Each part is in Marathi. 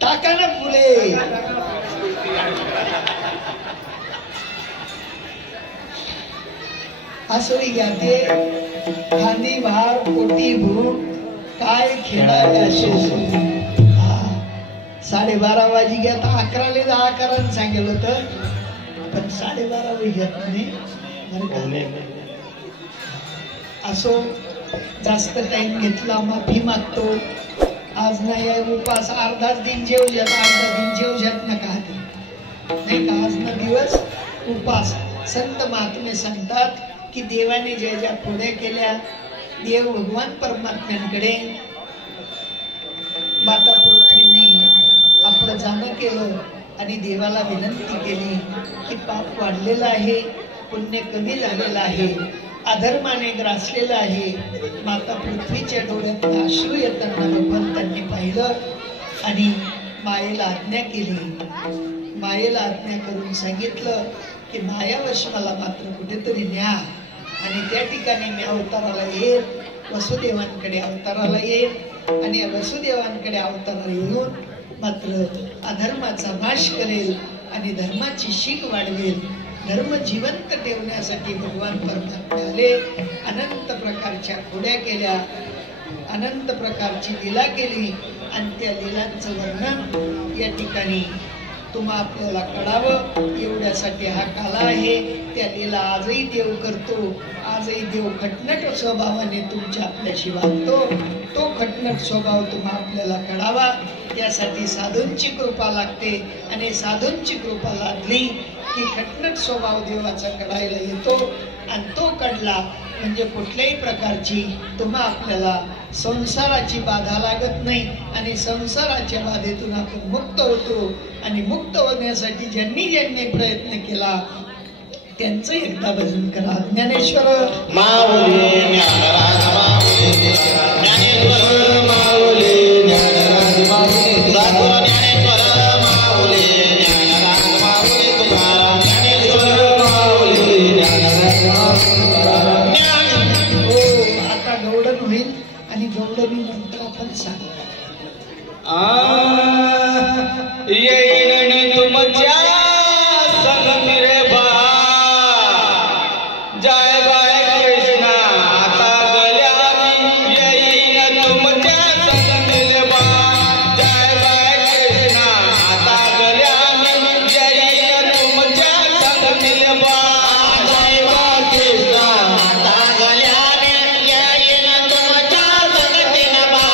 टाका ना फुले. असोई घ्या ते खांदी भार पोटी भूक काय खेळायला शेष. 12:30 वाजी घ्या तर 11ला 10 करायला सांगेल होतं पण 12:30 घेत नाही. असो जास्त टाइम घेतला माफी मागतो. आज नाही आहे उपास. अर्धाच दिन जेव जात अर्धा दिन जेव जात नका नाही का. आज ना दिवस उपास. संत महात्मे सांगतात की देवाने ज्या ज्या पुढे केल्या देव भगवान परमात्म्यांकडे माता पृथ्वीने आपलं जाणं केलं आणि देवाला विनंती केली की पाप वाढलेलं आहे, पुण्य कमी झालेलं आहे, अधर्माने ग्रासलेलं आहे. माता पृथ्वीच्या डोळ्यात अश्रू येताना भगवंतांनी पाहिलं आणि मायेला आज्ञा केली. मायेला आज्ञा करून सांगितलं की मायावश मला मात्र कुठेतरी न्या आणि त्या ठिकाणी मी अवताराला येईल, वसुदेवांकडे अवताराला येईल आणि वसुदेवांकडे अवताराला येऊन मात्र अधर्माचा नाश करेल आणि धर्माची शीख वाढवेल. धर्म जिवंत ठेवण्यासाठी भगवान परमात्मा आले. अनंत प्रकारच्या खोड्या केल्या, अनंत प्रकारची लीला केली आणि त्या लीलांचं वर्णन या ठिकाणी तुम्हा आपल्याला कळावं एवढ्यासाठी हा काला आहे. त्या लीला आजही देव करतो. आजही देव खटनट स्वभावाने तुमच्या आपल्याशी वागतो. तो खटनट स्वभाव तुम्हा आपल्याला कळावा यासाठी साधूंची कृपा लागते आणि साधूंची कृपा लादली की खटनट स्वभाव देवाचा कळायला येतो आणि तो कळला म्हणजे कुठल्याही प्रकारची तुम्हा आपल्याला संसाराची बाधा लागत नाही आणि संसाराच्या बाधेतून आपण मुक्त होतो. आणि मुक्त होण्यासाठी ज्यांनी ज्यांनी प्रयत्न केला त्यांचं एकदा भजन करा. ज्ञानेश्वर माऊली ज्ञानराज माऊली ज्ञानेश्वर माऊली ज्ञानराज माऊली साधू ज्ञानेश्वर माऊली ज्ञानराज माऊली तुकाराम ज्ञानेश्वर माऊली ज्ञानराज माऊली ज्ञान. हो आता गवडण होईल आणि गवडणी नंतर आपण सांगू. येईन तुमच्या संगती रे बा जय बाय कृष्णा आता गल्या मी येईन तुमच्या संगती रे बा जय बाय कृष्णा आता गल्या मी येईन तुमच्या संगती रे बा जय बाय कृष्णा आता गल्या मी येईन तुमच्या संगती रे बा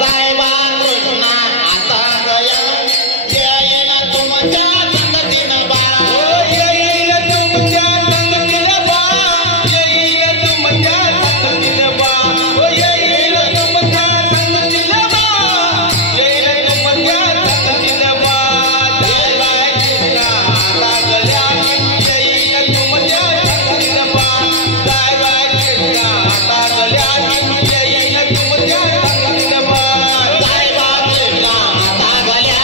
जय बाय कृष्णा आता गल्या येईन तुमच्या संगतीनं बा येईन तुमच्या संगतीनं बा येईन तुमच्या संगतीनं बा येईन तुमच्या संगतीनं बा येईन तुमच्या संगतीनं बा जय बाय कृष्णा आता गल्या येईन तुमच्या संगतीनं बा जय बाय कृष्णा आता गल्या येईन तुमच्या संगतीनं बा जय बाय कृष्णा आता गल्या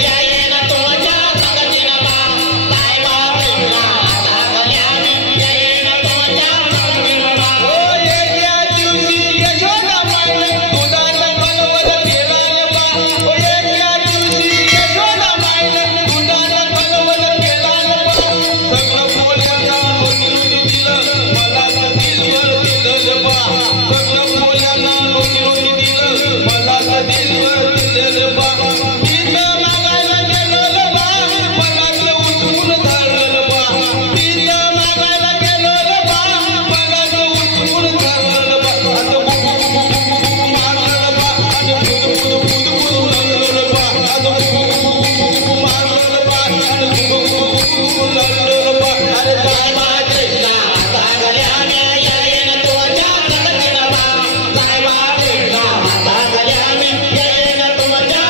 येईन तुमच्या संगतीनं बा जय बाय कृष्णा आता गल्या येईन तुमच्या संगतीनं बा एका दिवशी यशोदा माईने दुधाचा कलवद केला बा एका दिवशी यशोदा माईने दुधाचा कलवद केला बा सगळं बोलण्याचा लोटी दिलं मला दिलवर दिलं बा सगळं बोलण्याला लोटी दिलं मला दिलवर दिलं बा तिथं मागायला गेलो बा मला उचलून धरलं बा तिथं मागायला गेलो बा मला उचलून धरलं बा आता मारलं बा आणि लागलं बा आता मारलं बा आणि लागलं बा अरे जय बाय कृष्णा आता गल्याने येईन तुमच्या संगतीनं बा जय बाय कृष्णा आता गल्याने येईन तुमच्या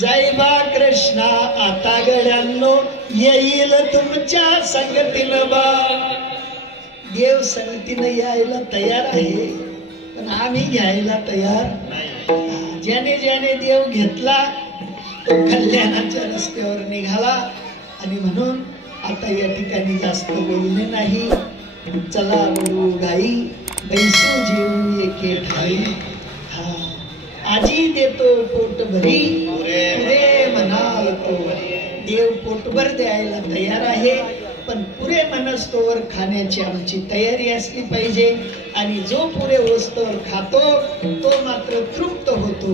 जैवा कृष्णा आता गड्यांनो येईल तुमच्या संगतीनं बा. देव संगतीनं यायला तयार आहे पण आम्ही घ्यायला तयार नाही. ज्याने ज्याने देव घेतला तो कल्याणाच्या रस्त्यावर निघाला. आणि म्हणून आता या ठिकाणी जास्त बोलणे नाही. चला बोलू गाई बैसू जीव एके ठाई. आजी देतो पोट भरी पुरे म्हणाल तो. देव पोटभर द्यायला तयार आहे पण पुरे मनस्तोवर खाण्याची आमची तयारी असली पाहिजे. आणि जो पुरे वस्तूवर खातो तो मात्र तृप्त होतो.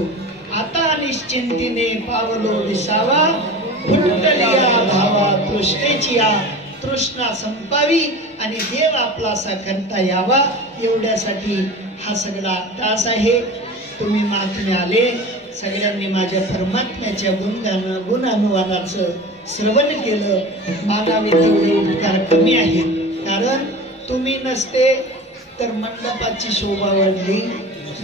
आता निश्चिंतीने पावलो विसावा फुटलिया भावा तृष्णेची तृष्णा संपावी आणि देव आपलासा करता यावा एवढ्यासाठी हा सगळा तास आहे. तुम्ही महात्म्य आले सगळ्यांनी माझ्या परमात्म्याच्या गुणानुवादाचं श्रवण केलं. मानावे तेवढे उपकार कमी आहेत. कारण तुम्ही नसते तर मंडपाची शोभा वाढली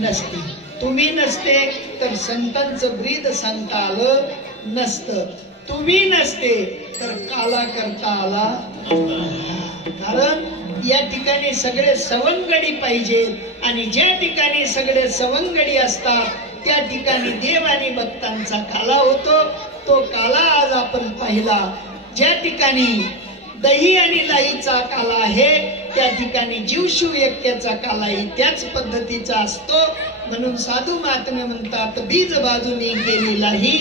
नसती. तुम्ही नसते तर संतांचं ब्रीद सांगता आलं नसतं. तुम्ही नसते तर काला करता आला. कारण या ठिकाणी सगळे सवंगडी पाहिजेत आणि ज्या ठिकाणी सगळे सवंगडी असतात त्या ठिकाणी देव आणि भक्तांचा काला होतो. तो काला आज आपण पाहिला. ज्या ठिकाणी दही आणि लाईचा काला आहे त्या ठिकाणी जीवशिव ऐक्याचा कालाही त्याच पद्धतीचा असतो. म्हणून साधू महात्मे म्हणतात बीज बाजूनी केलेलाही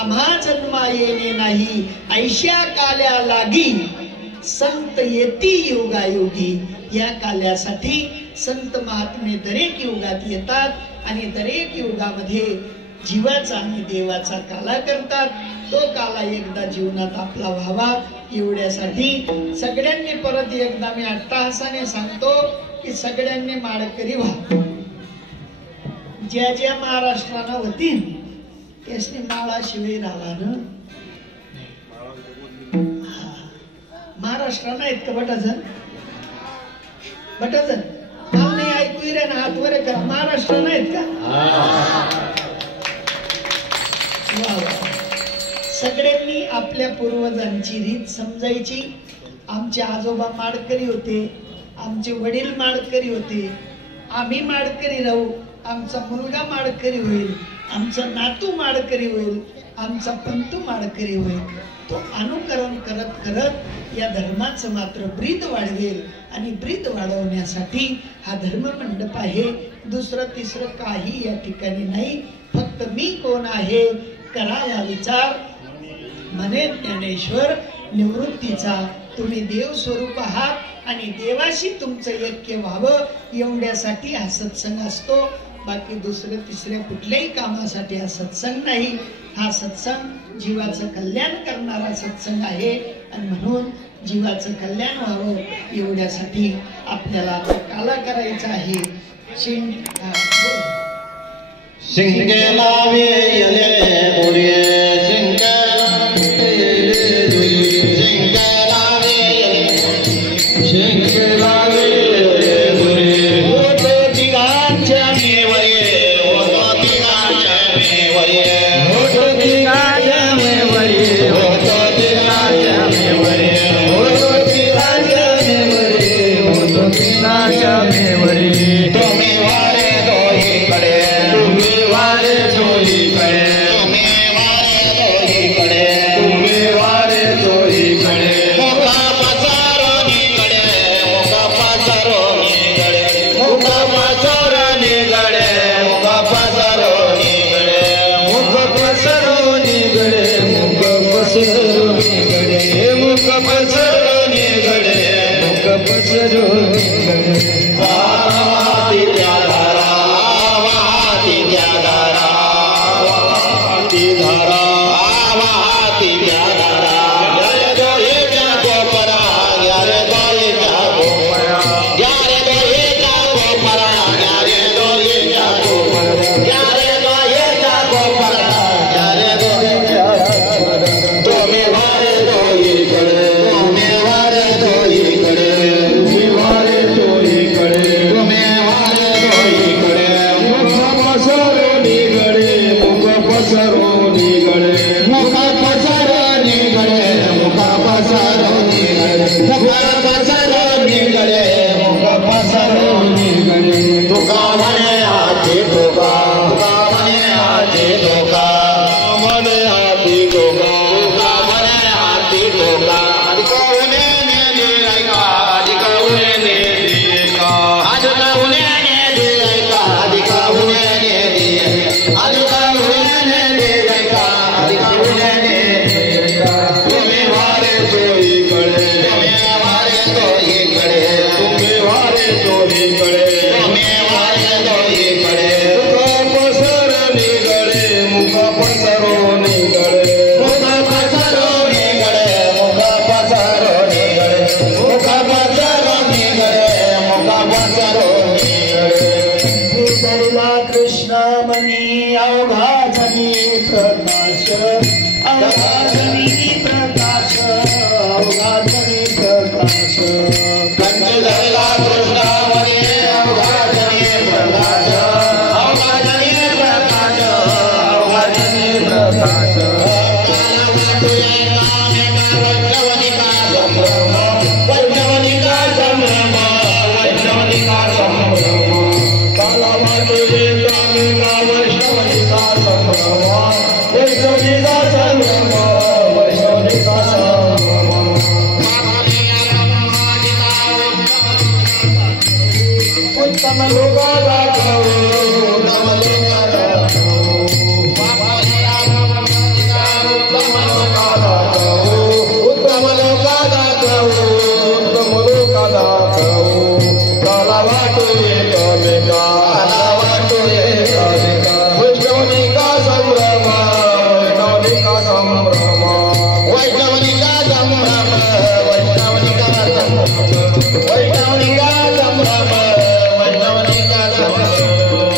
आम्हा जन्मा येणे नाही. ऐशा काल्या लागी संत येती योगायोगी. या काल्यासाठी संत महात्मे दरेक युगात येतात आणि दरेक युगामध्ये जीवाचा आणि देवाचा काला करतात. तो काला एकदा जीवनात आपला व्हावा एवढ्यासाठी सगळ्यांनी परत एकदा मी अट्टहासाने सांगतो की सगळ्यांनी माळकरी व्हा. ज्या ज्या महाराष्ट्राला होतील त्यासनी माळाशिवाय राहणं. महाराष्ट्राला आहेत का बटाजन बटाजन मला नाही ऐकू रे ना हात वर करा. महाराष्ट्राला आहेत का? सगळ्यांनी आपल्या पूर्वजांची रीत समजायची. आमचे आजोबा माळकरी होते, आमचे वडील माळकरी होते, आम्ही माळकरी राहू, आमचा मुलगा माळकरी होईल, आमचा नातू माळकरी होईल, आमचा पंतू माळकरी होईल. तो अनुकरण करत करत या धर्माचं मात्र ब्रीद वाढवेल. आणि ब्रीद वाढवण्यासाठी हा धर्म मंडप आहे. दुसरं तिसरं काही या ठिकाणी नाही. फक्त मी कोण आहे करावा विचार म्हणे ज्ञानेश्वर निवृत्तीचा. तुम्ही देव स्वरूप आहात आणि देवाशी तुमचं ऐक्य व्हावं एवढ्यासाठी हा सत्संग असतो. बाकी दुसऱ्या तिसऱ्या कुठल्याही कामासाठी हा सत्संग नाही. हा सत्संग जीवाचं कल्याण करणारा सत्संग आहे. आणि म्हणून जीवाचं कल्याण व्हावं एवढ्यासाठी आपल्याला आता काला करायचा आहे. शिंगेला वेले उडे तुम्ही वारे दोही कडे तुम्ही वारे दोही कडे पसरून निघडे मुख पसरून निघडे मुख पसरून निघडे मुख पसरून निघडे वाहती त्या धारा वाहती त्या धारा वाहती धारा वाहती त्या धारा यारे दोहीच्या गोपरा यारे दोहीच्या गोपरा यारे दोहीच्या गोपरा यारे दोहीच्या गोपरा यारे दोहीच्या गोपरा यारे दोहीच्या गोपरा तुम्ही वारे दोहीकडे तुम्ही वारे दोहीकडे तुम्ही वारे दोहीकडे तुम्ही वारे दोहीकडे मुख पसरून निघडे मुख पसरून निघडे मुख पसरून निघडे मुख पसरून निघडे मुख पसरून निघडे मुख पसरून निघडे तुका म्हणे हाती तुका तुका म्हणे हाती तुका म्हणे हाती तुका तुका म्हणे हाती तुका अधिका उणे नेली ऐका अधिका उणे नेली ऐका अधिका उणे नेली ऐका अधिका उणे नेली अधिका उणे नेली ऐका अधिका उणे नेली ऐका तुम्ही वारे दोहीकडे तुम्ही वारे दोहीकडे तुम्ही वारे दोहीकडे तुम्ही वारे दोहीकडे मुख पसरून निघडे मुख पसरून निघडे मुख पसरून निघडे मुख पसरून निघडे मुख पसरून निघडे मुख पसरून निघडे उतरला कृष्णामणी अवघा जनी प्रकाश अवघा जनी प्रकाश अवघा जनी प्रकाश कंठ धरला कृष्णावरे अवघा जनी प्रकाश अवघा जनी प्रकाश अवघा जनी प्रकाश वैष्णवनिका संभ्रम वैष्णवनिका संभ्रम वैष्णवनिका संभ्रम काला मातुरे कामिका वैष्णवनिका संभ्रम वैष्णवनिका संभ्रम वैष्णवनिका संभ्रम उत्तम लोका दाखव उत्तम लोका दाखव उत्तम लोका दाखव उत्तम लोका दाखव काला वाटो एकामेका काला वाटो एकामेका वैष्णवनिका संभ्रम वैष्णवनिका संभ्रम वैष्णवनिका संभ्रम वैष्णवनिका संभ्रम वैष्णवनिका संभ्रम वैष्णवनिका संभ्रम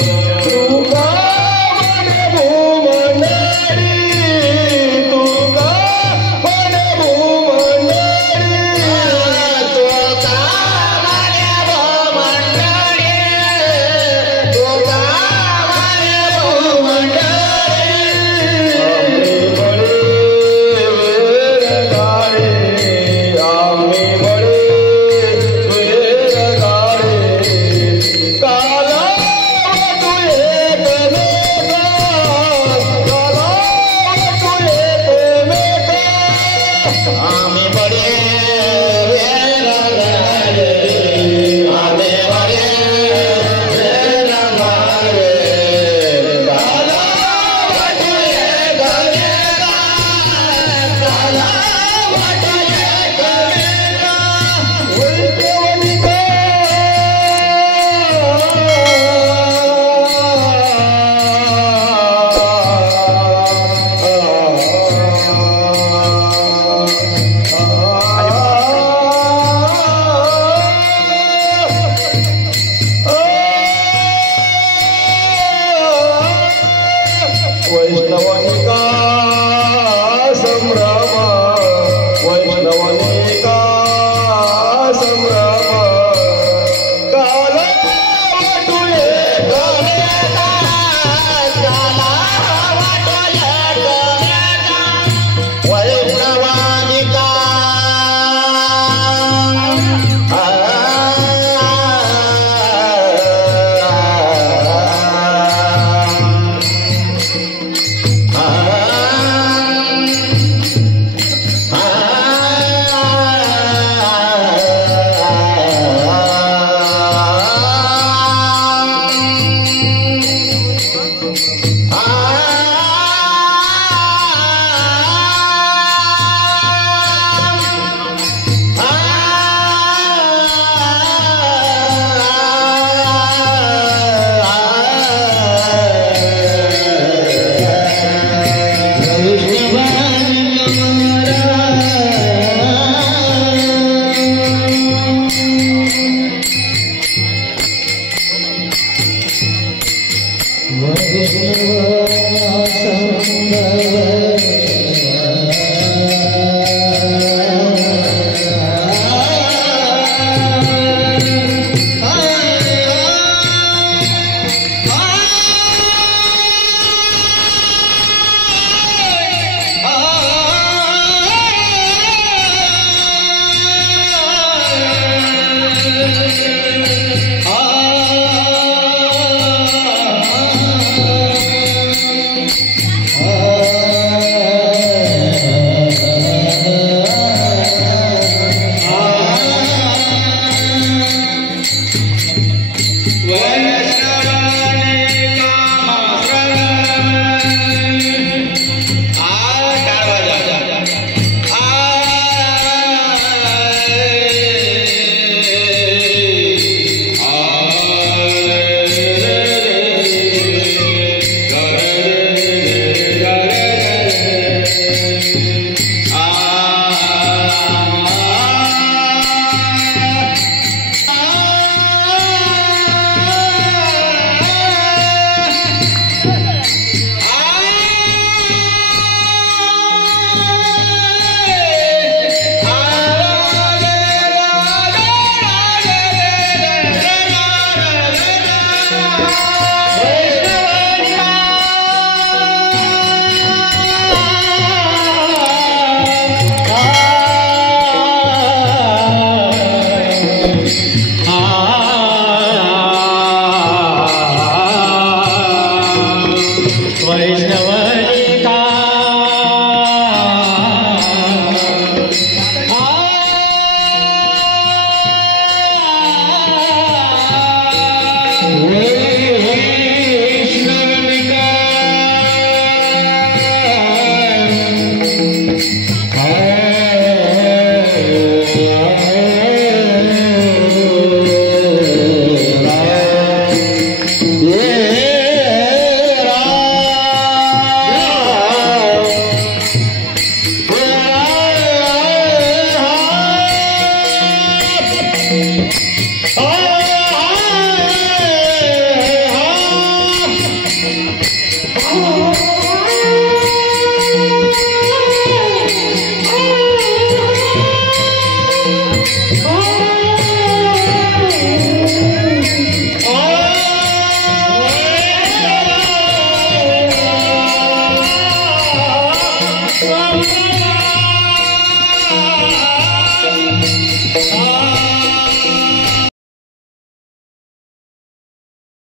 भगवान हमारा